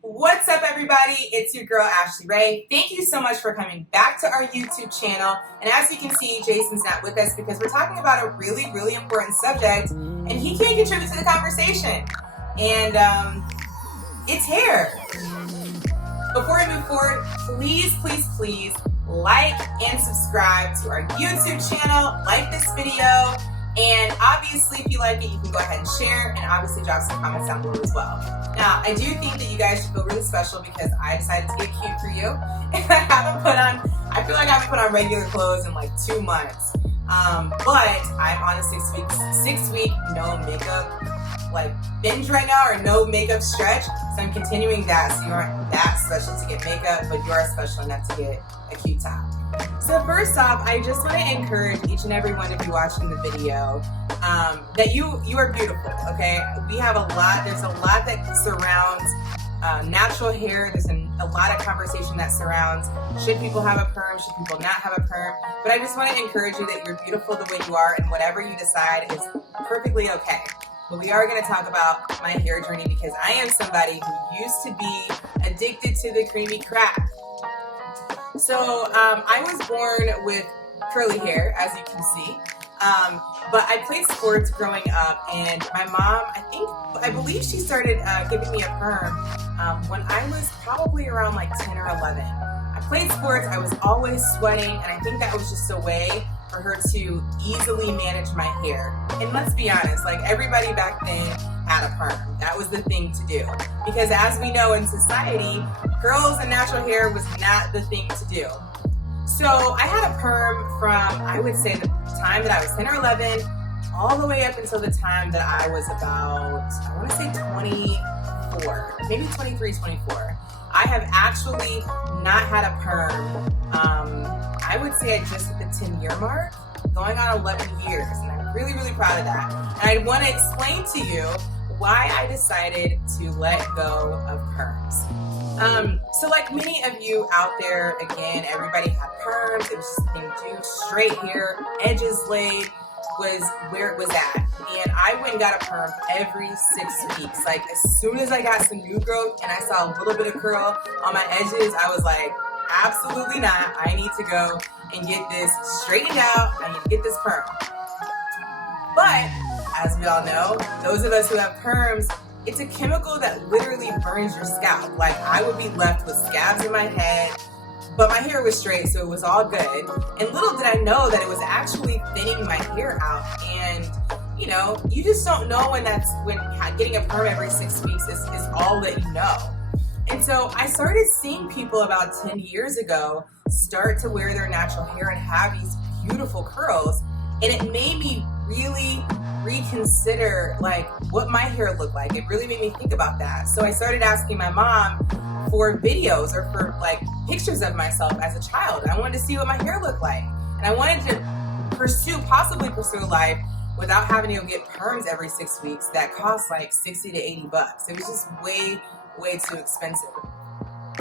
What's up, everybody? It's your girl, Ashley Ray. Thank you so much for coming back to our YouTube channel. And as you can see, Jason's not with us because we're talking about a really, really important subject, and he can't contribute to the conversation. And it's hair. Before we move forward, please, please, please like and subscribe to our YouTube channel, like this video, and obviously if you like it, you can go ahead and share, and obviously drop some comments down below as well. Now, I do think that you guys should feel really special because I decided to get cute for you, and I feel like I haven't put on regular clothes in like 2 months. But I'm on a 6 week no makeup like binge right now, or no makeup stretch. So I'm continuing that, so you aren't that special to get makeup, but you are special enough to get a cute top. So first off, I just want to encourage each and every one of you watching the video that you are beautiful, okay? There's a lot that surrounds natural hair. There's a lot of conversation that surrounds, should people have a perm, should people not have a perm? But I just want to encourage you that you're beautiful the way you are, and whatever you decide is perfectly okay. But we are going to talk about my hair journey because I am somebody who used to be addicted to the creamy crack. So I was born with curly hair, as you can see, but I played sports growing up, and my mom, I believe she started giving me a perm when I was probably around like 10 or 11. I played sports, I was always sweating, and I think that was just a way for her to easily manage my hair. And let's be honest, like everybody back then had a perm. That was the thing to do. Because as we know in society, girls and natural hair was not the thing to do. So I had a perm from, I would say, the time that I was 10 or 11, all the way up until the time that I was about, I want to say 24, maybe 23, 24. I have actually not had a perm. I would say I just hit the 10-year mark, going on 11 years, and I'm really, really proud of that. And I want to explain to you why I decided to let go of perms. So like many of you out there, again, everybody had perms. It was just a thing to do. Straight hair, edges laid was where it was at. And I went and got a perm every 6 weeks. Like as soon as I got some new growth and I saw a little bit of curl on my edges, I was like, absolutely not. I need to go and get this straightened out. I need to get this perm. But as we all know, those of us who have perms, it's a chemical that literally burns your scalp. Like I would be left with scabs in my head, but my hair was straight, so it was all good. And little did I know that it was actually thinning my hair out. And you know, you just don't know when getting a perm every 6 weeks is all that you know. And so I started seeing people about 10 years ago start to wear their natural hair and have these beautiful curls. And it made me really reconsider like what my hair looked like. It really made me think about that. So I started asking my mom for videos or for like pictures of myself as a child. I wanted to see what my hair looked like. And I wanted to possibly pursue life without having to go get perms every 6 weeks that cost like 60 to 80 bucks. It was just way too expensive.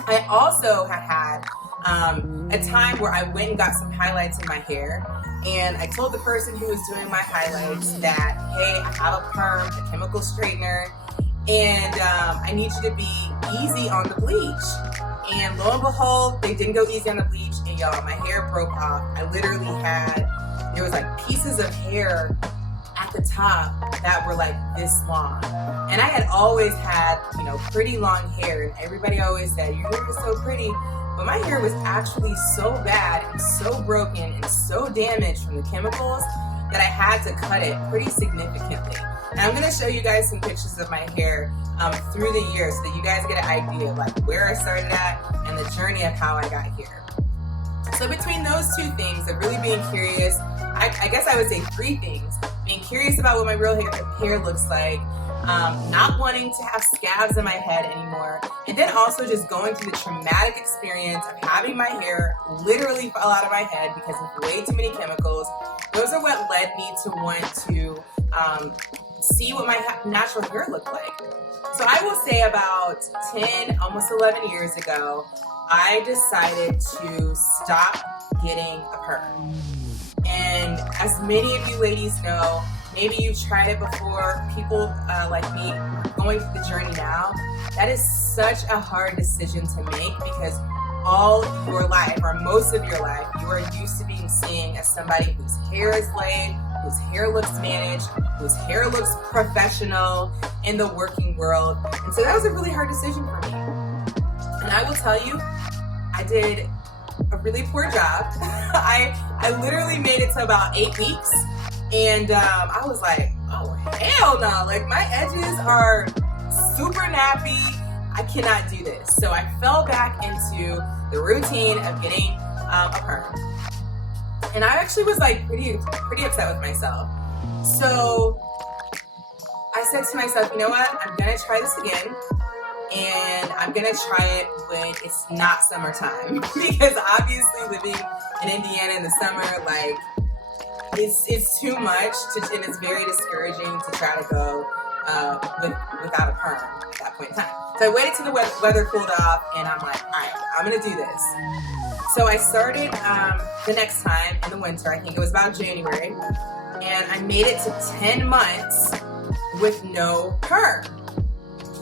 I also had a time where I went and got some highlights in my hair, and I told the person who was doing my highlights that, hey, I have a perm, a chemical straightener, and I need you to be easy on the bleach. And lo and behold, they didn't go easy on the bleach, and y'all, my hair broke off. I literally there was like pieces of hair at the top that were like this long. And I had always had, you know, pretty long hair, and everybody always said, your hair is so pretty. But my hair was actually so bad and so broken and so damaged from the chemicals that I had to cut it pretty significantly. And I'm gonna show you guys some pictures of my hair through the years so that you guys get an idea of like where I started at and the journey of how I got here. So between those two things of really being curious, I guess I would say 3 things. Being curious about what my real hair looks like, not wanting to have scabs in my head anymore, and then also just going through the traumatic experience of having my hair literally fall out of my head because of way too many chemicals. Those are what led me to want to see what my natural hair looked like. So I will say about 10, almost 11 years ago, I decided to stop getting a perm. And as many of you ladies know, maybe you've tried it before, people like me going through the journey now, that is such a hard decision to make, because all your life, or most of your life, you are used to being seen as somebody whose hair is laid, whose hair looks managed, whose hair looks professional in the working world. And so that was a really hard decision for me. And I will tell you, I did a really poor job. I literally made it to about 8 weeks, and I was like, oh hell no, like my edges are super nappy. I cannot do this. So I fell back into the routine of getting a perm. And I actually was like pretty upset with myself. So I said to myself, you know what? I'm gonna try this again. And I'm gonna try it when it's not summertime. Because obviously living in Indiana in the summer, like it's too much and it's very discouraging to try to go without a perm at that point in time. So I waited till the weather cooled off, and I'm like, all right, I'm gonna do this. So I started the next time in the winter, I think it was about January, and I made it to 10 months with no perm.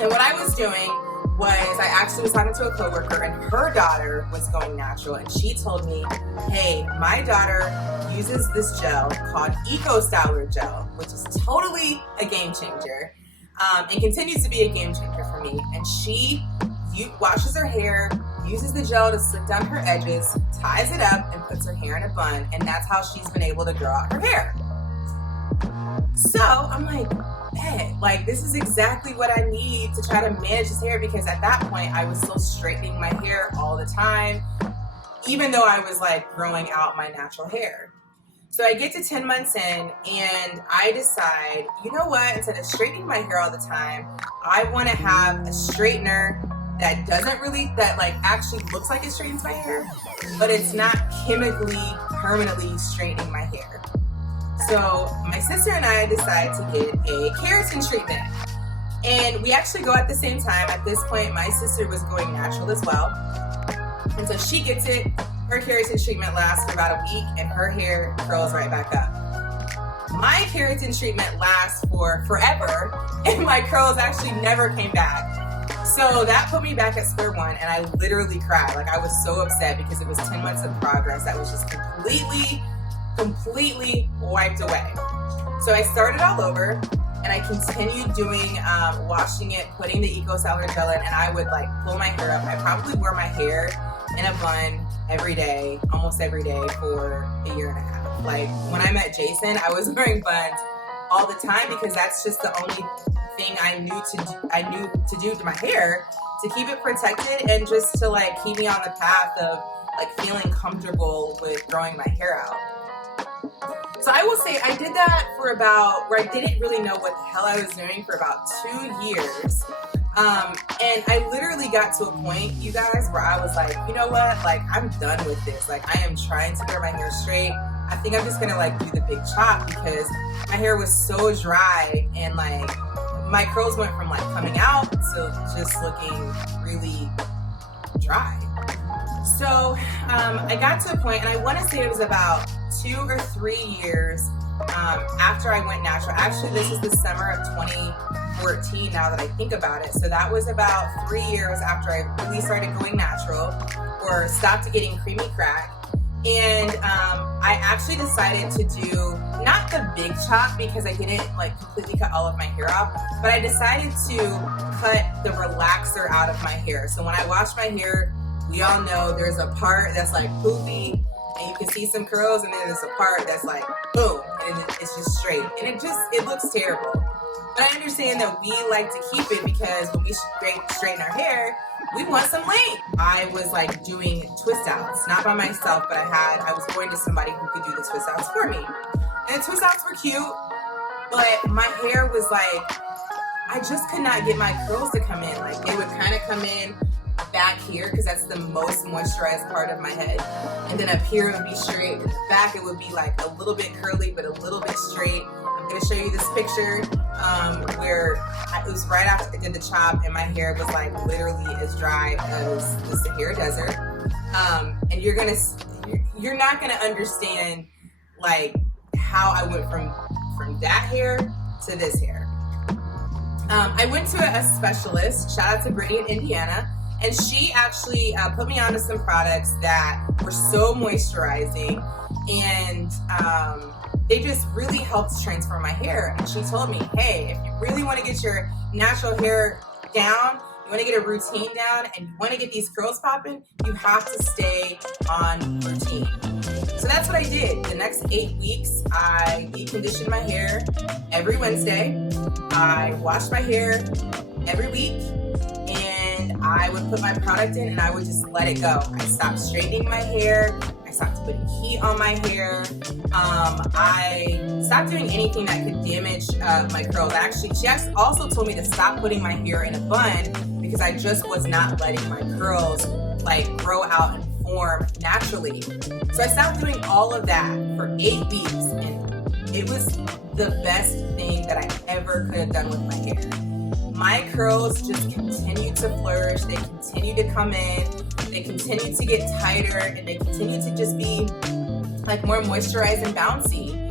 And what I was doing was, I actually was talking to a coworker, and her daughter was going natural, and she told me, hey, my daughter uses this gel called Eco Styler Gel, which is totally a game changer, and continues to be a game changer for me. And she washes her hair, uses the gel to slick down her edges, ties it up, and puts her hair in a bun, and that's how she's been able to grow out her hair. So I'm like, man, like this is exactly what I need to try to manage this hair, because at that point I was still straightening my hair all the time, even though I was like growing out my natural hair. So I get to 10 months in, and I decide, you know what, instead of straightening my hair all the time, I want to have a straightener that like actually looks like it straightens my hair, but it's not chemically, permanently straightening my hair. So my sister and I decide to get a keratin treatment. And we actually go at the same time. At this point, my sister was going natural as well. And so she gets it. Her keratin treatment lasts for about a week, and her hair curls right back up. My keratin treatment lasts for forever, and my curls actually never came back. So that put me back at square one, and I literally cried. Like, I was so upset because it was 10 months of progress that was just completely wiped away. So I started all over, and I continued doing washing it, putting the Eco Styler Gel in, and I would like pull my hair up. I probably wore my hair in a bun every day, almost every day for a year and a half. Like when I met Jason, I was wearing buns all the time because that's just the only thing I knew to do to my hair to keep it protected and just to like keep me on the path of like feeling comfortable with growing my hair out. So I will say I did that for about, where I didn't really know what the hell I was doing, for about 2 years. And I literally got to a point, you guys, where I was like, you know what, like I'm done with this. Like I am trying to wear my hair straight. I think I'm just gonna like do the big chop, because my hair was so dry, and like my curls went from like coming out to just looking really dry. So I got to a point, and I want to say it was about 2 or 3 years after I went natural. Actually, this is the summer of 2014 now that I think about it. So that was about 3 years after I really started going natural, or stopped getting creamy crack. And I actually decided to do, not the big chop, because I didn't like completely cut all of my hair off, but I decided to cut the relaxer out of my hair. So when I wash my hair, we all know there's a part that's like poofy, and you can see some curls, and then there's a part that's like boom, and it's just straight, and it looks terrible. But I understand that we like to keep it, because when we straighten our hair, we want some length. I was like doing twist outs, not by myself, but I was going to somebody who could do the twist outs for me. And the twist outs were cute, but my hair was like, I just could not get my curls to come in. Like they would kind of come in back here, because that's the most moisturized part of my head, and then up here it would be straight, and the back it would be like a little bit curly but a little bit straight. I'm going to show you this picture where it was right after I did the chop, and my hair was like literally as dry as the Sahara Desert. And you're not going to understand like how I went from that hair to this hair. I went to a specialist, shout out to Brittany in Indiana, and she actually put me onto some products that were so moisturizing, and they just really helped transform my hair. And she told me, hey, if you really want to get your natural hair down, you want to get a routine down, and you want to get these curls popping, you have to stay on routine. So that's what I did. The next 8 weeks, I deep conditioned my hair every Wednesday. I washed my hair every week, and I would put my product in and I would just let it go. I stopped straightening my hair. I stopped putting heat on my hair. I stopped doing anything that could damage my curls. She also told me to stop putting my hair in a bun because I just was not letting my curls like grow out and form naturally. So I stopped doing all of that for 8 weeks, and it was the best thing that I ever could have done with my hair. My curls just continued to flourish. They continued to come in. They continued to get tighter, and they continued to just be like more moisturized and bouncy.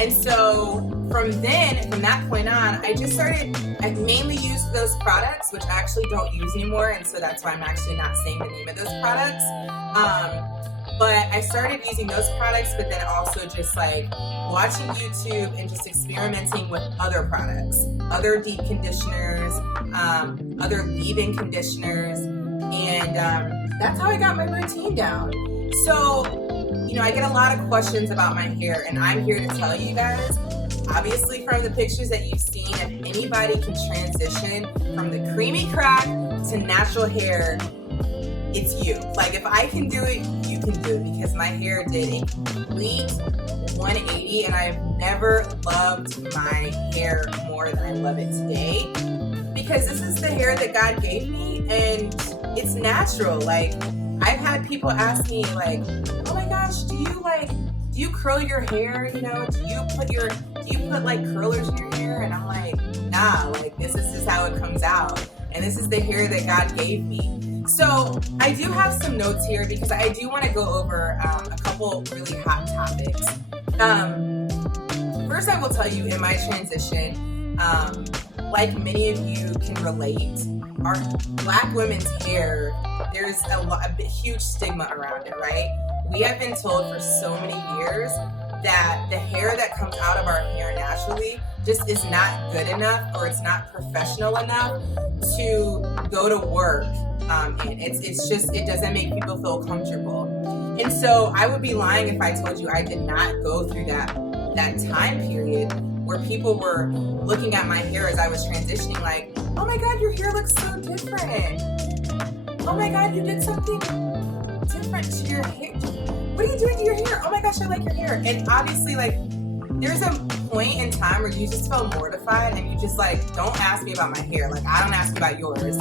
And so from that point on, I mainly used those products, which I actually don't use anymore. And so that's why I'm actually not saying the name of those products. But I started using those products, but then also just like watching YouTube and just experimenting with other products, other deep conditioners, other leave-in conditioners. And that's how I got my routine down. So, I get a lot of questions about my hair, and I'm here to tell you guys, obviously from the pictures that you've seen, if anybody can transition from the creamy crack to natural hair, it's you. Like, if I can do it, you can do it, because my hair did a complete 180, and I've never loved my hair more than I love it today, because this is the hair that God gave me, and it's natural. Like, I've had people ask me, like, oh my gosh, do you curl your hair? Do you put like curlers in your hair? And I'm like, nah, like, this is just how it comes out. And this is the hair that God gave me. So I do have some notes here because I do want to go over a couple really hot topics. First, I will tell you, in my transition, like many of you can relate, our Black women's hair, there's a huge stigma around it, right? We have been told for so many years that the hair that comes out of our hair naturally just is not good enough, or it's not professional enough to go to work. It doesn't make people feel comfortable. And so I would be lying if I told you I did not go through that time period where people were looking at my hair as I was transitioning like, oh my God, your hair looks so different. Oh my God, you did something different to your hair. What are you doing to your hair? Oh my gosh, I like your hair. And obviously, like, there's a point in time where you just feel mortified and you just like, don't ask me about my hair. Like, I don't ask you about yours.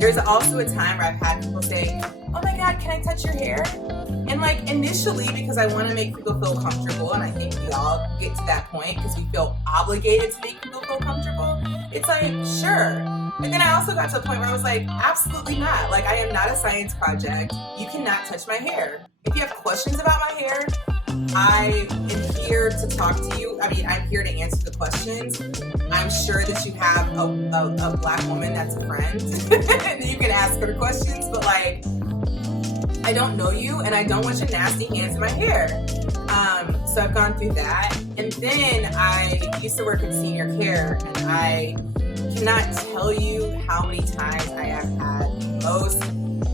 There's also a time where I've had people say, oh my God, can I touch your hair? And like, initially, because I want to make people feel comfortable, and I think we all get to that point because we feel obligated to make people feel comfortable, it's like, sure. But then I also got to a point where I was like, absolutely not. Like, I am not a science project. You cannot touch my hair. If you have questions about my hair, I am here to talk to you. I mean, I'm here to answer the questions. I'm sure that you have a Black woman that's a friend and you can ask her questions, but like, I don't know you, and I don't want your nasty hands in my hair. So I've gone through that. And then I used to work in senior care, and I cannot tell you how many times I have had most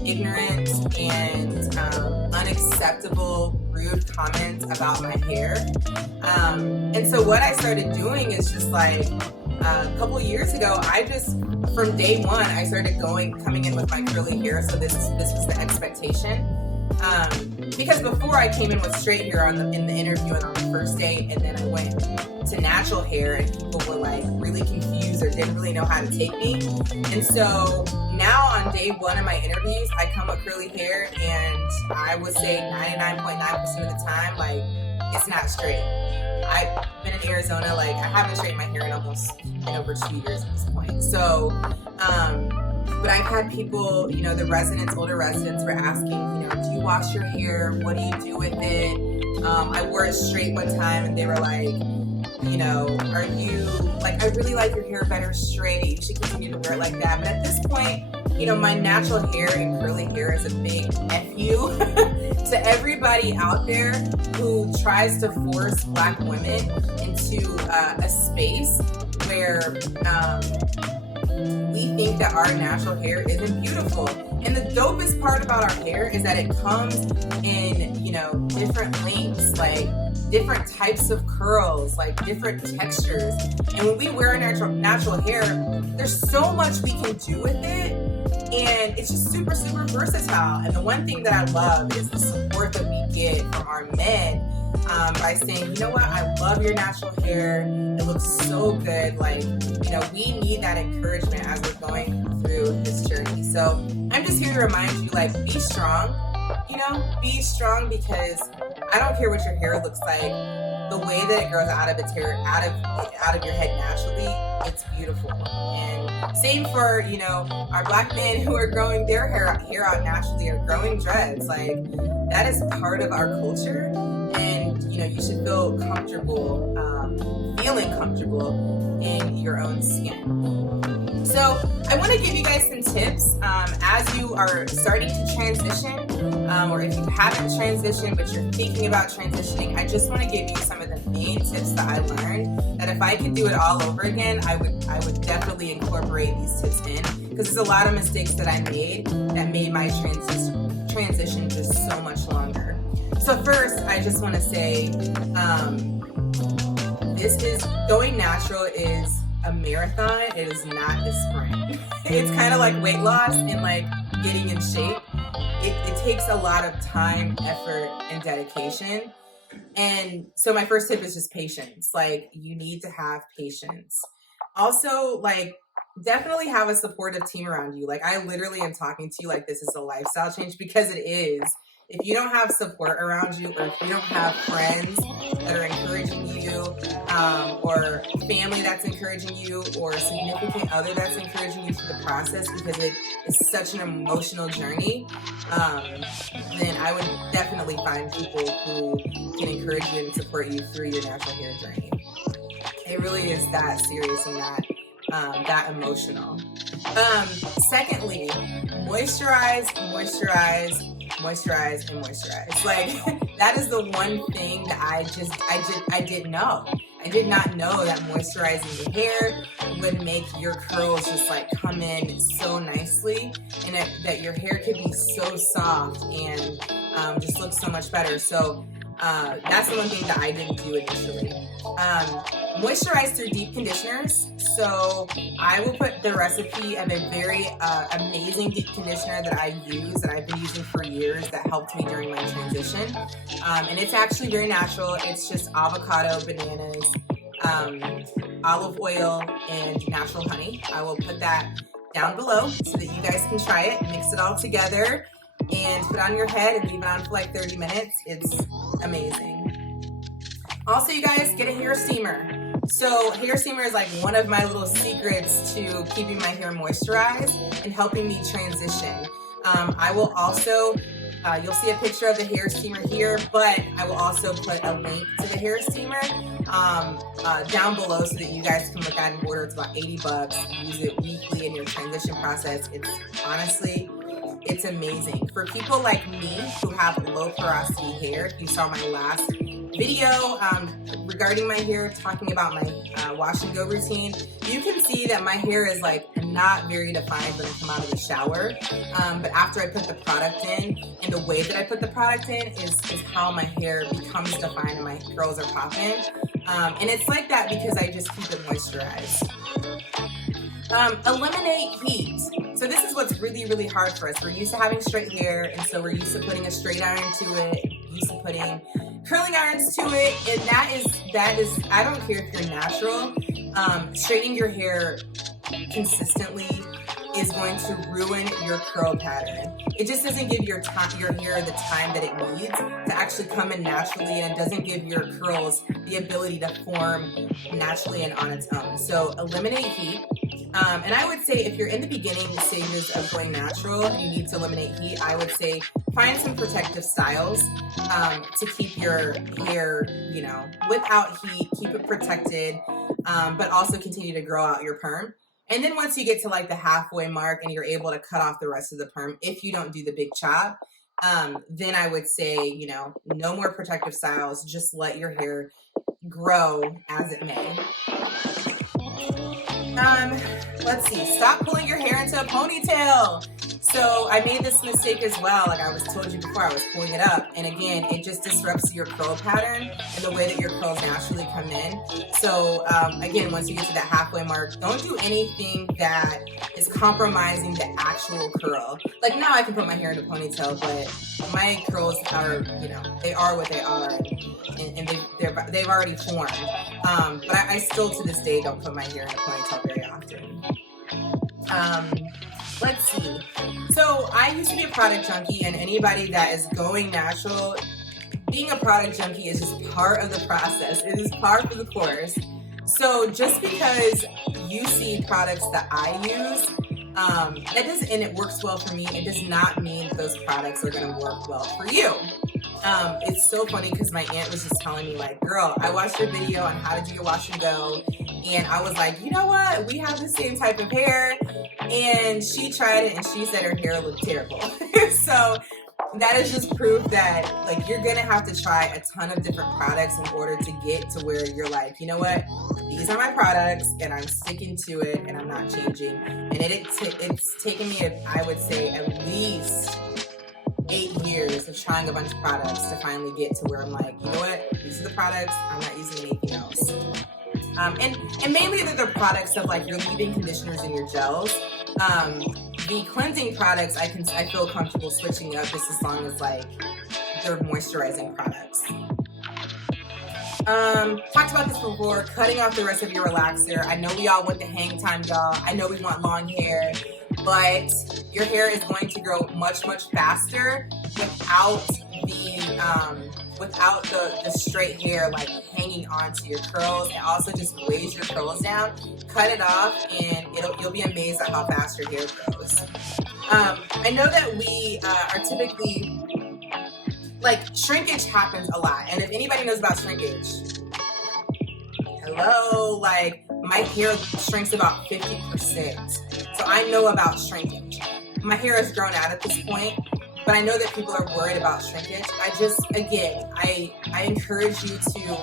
ignorant and unacceptable, rude comments about my hair. And so what I started doing is just like, a couple years ago, from day one, I started coming in with my curly hair. So this was the expectation. Because before I came in with straight hair in the interview and on the first date, and then I went to natural hair, and people were like really confused or didn't really know how to take me. And so now on day one of my interviews, I come with curly hair, and I would say 99.9% of the time, like, it's not straight. I've been in Arizona, like, I haven't straightened my hair in over 2 years at this point. So, but I've had people, the older residents were asking, do you wash your hair? What do you do with it? I wore it straight one time, and they were like, you know, are you like, I really like your hair better straight, you should continue to wear it like that. But at this point, you know, my natural hair and curly hair is a big F you to everybody out there who tries to force Black women into a space where we think that our natural hair isn't beautiful. And the dopest part about our hair is that it comes in, you know, different lengths, like different types of curls, like different textures. And when we wear our natural hair, there's so much we can do with it. And it's just super, super versatile. And the one thing that I love is the support that we get from our men by saying, you know what, I love your natural hair. It looks so good. Like, you know, we need that encouragement as we're going through this journey. So I'm just here to remind you, like, be strong, you know, be strong, because I don't care what your hair looks like. The way that it grows out of its hair, out of your head naturally, it's beautiful. And same for, you know, our Black men who are growing their hair out naturally, or growing dreads. Like, that is part of our culture, and you know, you should feel comfortable, feeling comfortable in your own skin. So I want to give you guys some tips as you are starting to transition, or if you haven't transitioned but you're thinking about transitioning. I just want to give you some of the main tips that I learned, that if I could do it all over again, I would definitely incorporate these tips in, because there's a lot of mistakes that I made that made my transition just so much longer. So first, I just want to say, going natural is a marathon. It is not a sprint. It's kind of like weight loss and like getting in shape. It takes a lot of time, effort, and dedication. And so my first tip is just patience. Like, you need to have patience. Also, like, definitely have a supportive team around you. Like, I literally am talking to you like this is a lifestyle change, because it is. If you don't have support around you, or if you don't have friends that are encouraging you, or family that's encouraging you, or a significant other that's encouraging you through the process, because it is such an emotional journey, then I would definitely find people who can encourage you and support you through your natural hair journey. It really is that serious and that emotional. Secondly, moisturize, and moisturize. Like, that is the one thing that I didn't know. I did not know that moisturizing your hair would make your curls just like come in so nicely, and that your hair could be so soft and just look so much better. So that's the one thing that I didn't do initially. Moisturize through deep conditioners. So I will put the recipe of a very amazing deep conditioner that I use, that I've been using for years, that helped me during my transition. And it's actually very natural. It's just avocado, bananas, olive oil, and natural honey. I will put that down below so that you guys can try it, mix it all together, and put it on your head and leave it on for like 30 minutes. It's amazing. Also, you guys, get a hair steamer. So hair steamer is like one of my little secrets to keeping my hair moisturized and helping me transition. I will also, you'll see a picture of the hair steamer here, but I will also put a link to the hair steamer down below so that you guys can look at and order. It's about 80 bucks. Use it weekly in your transition process. It's honestly, it's amazing. For people like me who have low porosity hair, if you saw my last video regarding my hair, talking about my wash and go routine, you can see that my hair is like not very defined when I come out of the shower. But after I put the product in, and the way that I put the product in is how my hair becomes defined and my curls are popping. And it's like that because I just keep it moisturized. Eliminate heat. So this is what's really, really hard for us. We're used to having straight hair, and so we're used to putting a straight iron to it, used to putting curling irons to it, and that is, I don't care if you're natural, straightening your hair consistently is going to ruin your curl pattern. It just doesn't give your hair the time that it needs to actually come in naturally, and it doesn't give your curls the ability to form naturally and on its own. So eliminate heat. And I would say if you're in the beginning stages of going natural and you need to eliminate heat, I would say find some protective styles to keep your hair, you know, without heat, keep it protected, but also continue to grow out your perm. And then once you get to like the halfway mark and you're able to cut off the rest of the perm, if you don't do the big chop, then I would say, you know, no more protective styles, just let your hair grow as it may. Let's see, stop pulling your hair into a ponytail. So I made this mistake as well. Like I was told you before, I was pulling it up. And again, it just disrupts your curl pattern and the way that your curls naturally come in. So again, once you get to that halfway mark, don't do anything that is compromising the actual curl. Like now I can put my hair in a ponytail, but my curls are, you know, they are what they are. And they've already formed. But I still to this day don't put my hair in a ponytail very often. Let's see. So I used to be a product junkie, and anybody that is going natural, being a product junkie is just part of the process. It is par for the course. So just because you see products that I use, and it works well for me, it does not mean those products are going to work well for you. It's so funny because my aunt was just telling me, like, girl, I watched your video on how to do your wash and go, and I was like, you know what? We have the same type of hair, and she tried it, and she said her hair looked terrible. So that is just proof that, like, you're gonna have to try a ton of different products in order to get to where you're like, you know what? These are my products, and I'm sticking to it, and I'm not changing. And it's taken me, I would say, at least 8 years of trying a bunch of products to finally get to where I'm like, you know what? These are the products. I'm not using anything else. And mainly they're the products of like your leave-in conditioners and your gels. The cleansing products I feel comfortable switching up just as long as like they're moisturizing products. Talked about this before, cutting off the rest of your relaxer. I know we all want the hang time, y'all. I know we want long hair, but your hair is going to grow much, much faster without the straight hair like hanging onto your curls. It also just weighs your curls down. Cut it off and you'll be amazed at how fast your hair grows. I know that we are typically, like, shrinkage happens a lot. And if anybody knows about shrinkage, hello, like my hair shrinks about 50%. So I know about shrinkage. My hair has grown out at this point, but I know that people are worried about shrinkage. I encourage you to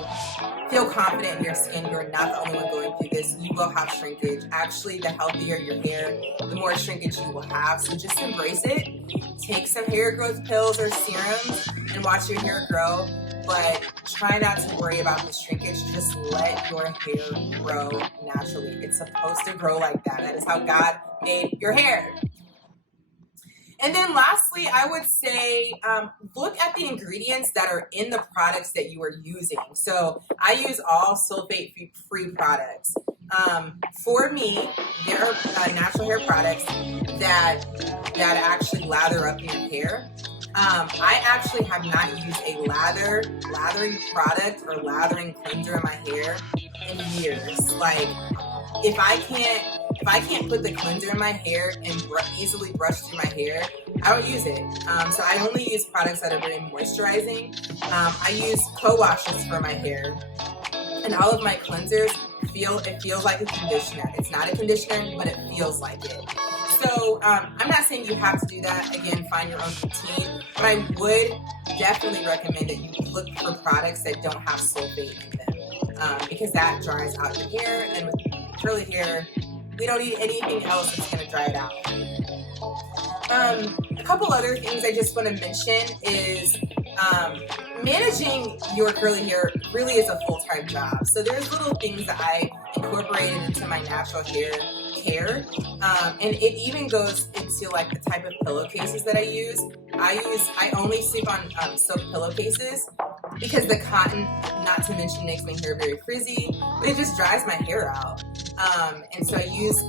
feel confident in your skin. You're not the only one going through this. You will have shrinkage. Actually, the healthier your hair, the more shrinkage you will have. So just embrace it. Take some hair growth pills or serums and watch your hair grow. But try not to worry about the shrinkage. Just let your hair grow naturally. It's supposed to grow like that. That is how God made your hair. And then lastly, I would say look at the ingredients that are in the products that you are using. So I use all sulfate-free products. For me, there are natural hair products that actually lather up your hair. I actually have not used a lathering product or lathering cleanser in my hair in years. Like, if I can't put the cleanser in my hair and easily brush through my hair, I don't use it. So I only use products that are very moisturizing. I use co-washes for my hair, and all of my cleansers feels like a conditioner. It's not a conditioner, but it feels like it. So I'm not saying you have to do that. Again, find your own routine. But I would definitely recommend that you look for products that don't have sulfate in them, because that dries out your hair, and with curly hair, we don't need anything else that's going to dry it out. A couple other things I just want to mention is managing your curly hair really is a full-time job. So there's little things that I incorporated into my natural hair care, and it even goes into like the type of pillowcases that I use. I only sleep on silk pillowcases because the cotton, not to mention, makes my hair very frizzy, but it just dries my hair out. And so I use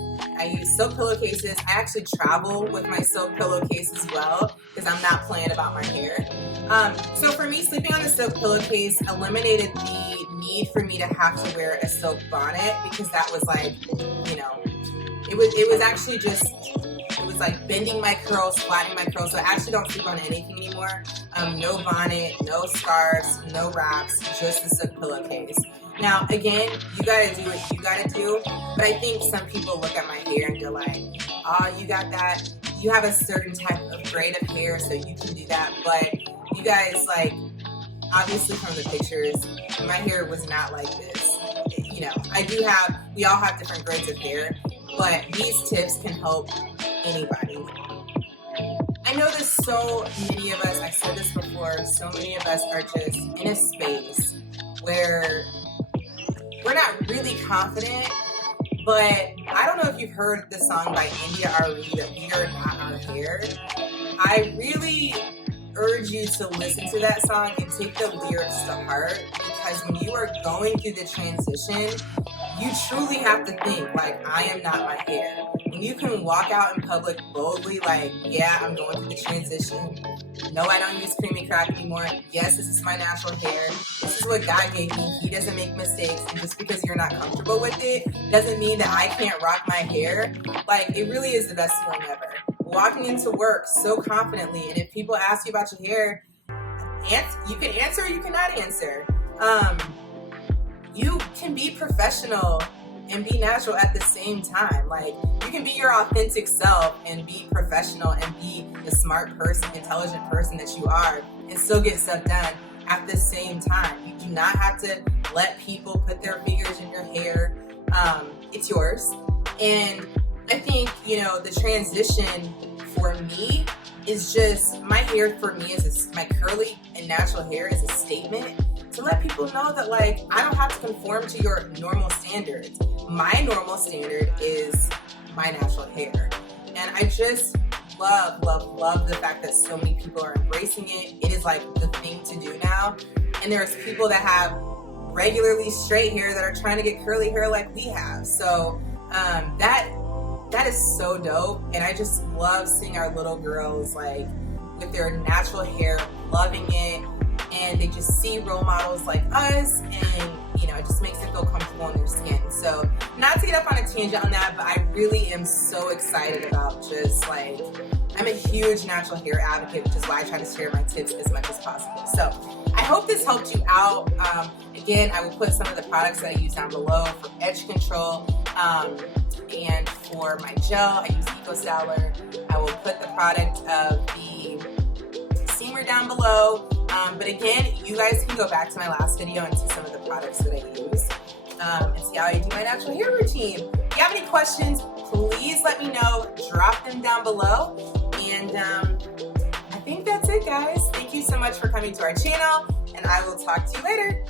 silk pillowcases. I actually travel with my silk pillowcase as well because I'm not playing about my hair. So for me, sleeping on a silk pillowcase eliminated the need for me to have to wear a silk bonnet, because that was like, you know, it was actually just, it was like bending my curls, flattening my curls. So I actually don't sleep on anything anymore. No bonnet, no scarves, no wraps, just the silk pillowcase. Now, again, you gotta do what you gotta do, but I think some people look at my hair and they're like, oh, you got that, you have a certain type of grade of hair, so you can do that. But you guys, like, obviously from the pictures, my hair was not like this. You know, we all have different grades of hair, but these tips can help anybody. I know there's so many of us, I said this before, so many of us are just in a space where we're not really confident, but I don't know if you've heard the song by India Arie that We Are Not Our Hair. I really urge you to listen to that song and take the lyrics to heart, because when you are going through the transition, you truly have to think, like, I am not my hair. When you can walk out in public boldly, like, yeah, I'm going through the transition. No, I don't use creamy crack anymore. Yes, this is my natural hair. This is what God gave me. He doesn't make mistakes. And just because you're not comfortable with it doesn't mean that I can't rock my hair. Like, it really is the best feeling ever. Walking into work so confidently, and if people ask you about your hair, you can answer or you cannot answer. You can be professional and be natural at the same time. Like, you can be your authentic self and be professional and be the smart person, intelligent person that you are, and still get stuff done at the same time. You do not have to let people put their fingers in your hair. It's yours. And I think, you know, the transition for me is just, my hair for me is my curly and natural hair is a statement to let people know that, like, I don't have to conform to your normal standards. My normal standard is my natural hair. And I just love the fact that so many people are embracing it. It is like the thing to do now. And there's people that have regularly straight hair that are trying to get curly hair like we have. So that is so dope. And I just love seeing our little girls, like, with their natural hair, loving it. And they just see role models like us, and, you know, it just makes them feel comfortable in their skin. So, not to get up on a tangent on that, but I really am so excited about just, like, I'm a huge natural hair advocate, which is why I try to share my tips as much as possible. So, I hope this helped you out. Again, I will put some of the products that I use down below for edge control, and for my gel, I use Eco Styler. I will put the product of the steamer down below. But again, you guys can go back to my last video and see some of the products that I use, and see how I do my natural hair routine. If you have any questions, please let me know. Drop them down below. And I think that's it, guys. Thank you so much for coming to our channel, and I will talk to you later.